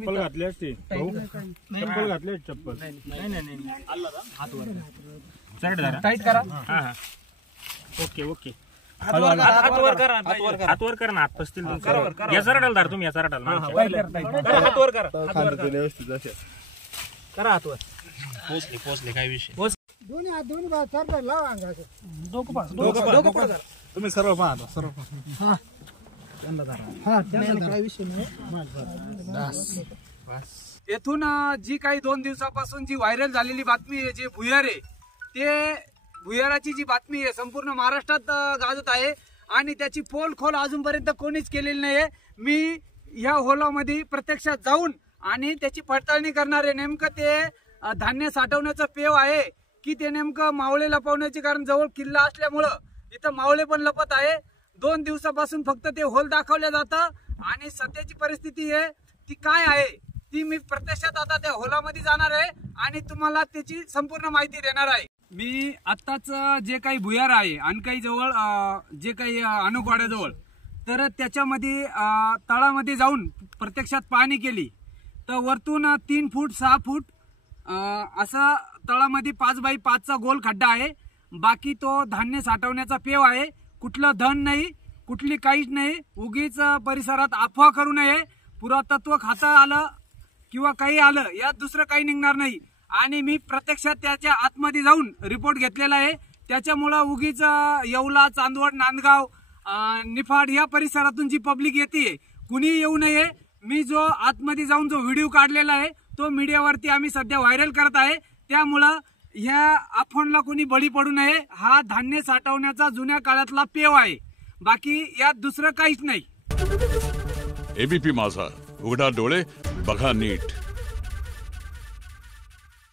चप्पल घातली असती चप्पल घातली चप्पल नाही हात वर सरळ धरा टाईट करा हां हां ओके ओके हात वर करा ना हात पसतील या सरळ धरा तुम्ही या सरळ धरा हात वर करा व्यवस्थित करा हात वर पोचले काय विषय दोन्ही बाजू सरळ लावा अंगाचं डोकं पडा तुम्ही सर्व पाहा सर्व हां काय विषय नाही येथून जी काही 2 दिवसापासून जी व्हायरल झालेली बातमी आहे जे भुयार आहे ते भुयाराची जी बातमी आहे संपूर्ण महाराष्ट्रात गाजत आहे आणि त्याची पोल खोल अजूनपर्यंत कोणीच केलेली नाहीये। मी ह्या होलामध्ये प्रत्यक्षात जाऊन आणि त्याची पडताळणी करणार आहे। नेमकं ते धान्य साठवण्याचं पेव आहे की ते नेमकं मावळे लपवण्याचे, कारण जवळ किल्ला असल्यामुळं इथं मावळे पण लपत आहे। 2 दिवसापासून फक्त ते होल दाखवलं जातं आणि सध्याची परिस्थिती आहे ती काय आहे ती मी प्रत्यक्षात आता त्या होलामध्ये जाणार आहे आणि तुम्हाला त्याची संपूर्ण माहिती देणार आहे। मी आत्ताच जे काही भुयार आहे अनकाई जवळ जे काही अनुकवाड्याजवळ तर त्याच्यामध्ये तळामध्ये जाऊन प्रत्यक्षात पाहणी केली तर वरतून 3 फूट 6 फूट असा तळामध्ये 5x5चा गोल खड्डा आहे। बाकी तो धान्य साठवण्याचा पेव आहे। कुठलं धन नाही, कुठली काहीच नाही। उगीच परिसरात अफवा करू नये। पुरातत्व खातं आलं किंवा काही आलं यात दुसरं काही निघणार नाही आणि मी प्रत्यक्षात त्याच्या आतमध्ये जाऊन रिपोर्ट घेतलेला आहे। त्याच्यामुळं उगीच येवला, चांदवड, नांदगाव, निफाड या परिसरातून जी पब्लिक येते कुणी येऊ नये। मी जो आतमध्ये जाऊन जो व्हिडिओ काढलेला आहे तो मीडियावरती आम्ही सध्या व्हायरल करत आहे। त्यामुळं ह्या अफवांना कोणी बळी पडू नये। हा धान्य साठवण्याचा जुन्या काळातला पेव आहे, बाकी यात दुसरं काहीच नाही। एबीपी माझा, उघडा डोळे बघा नीट।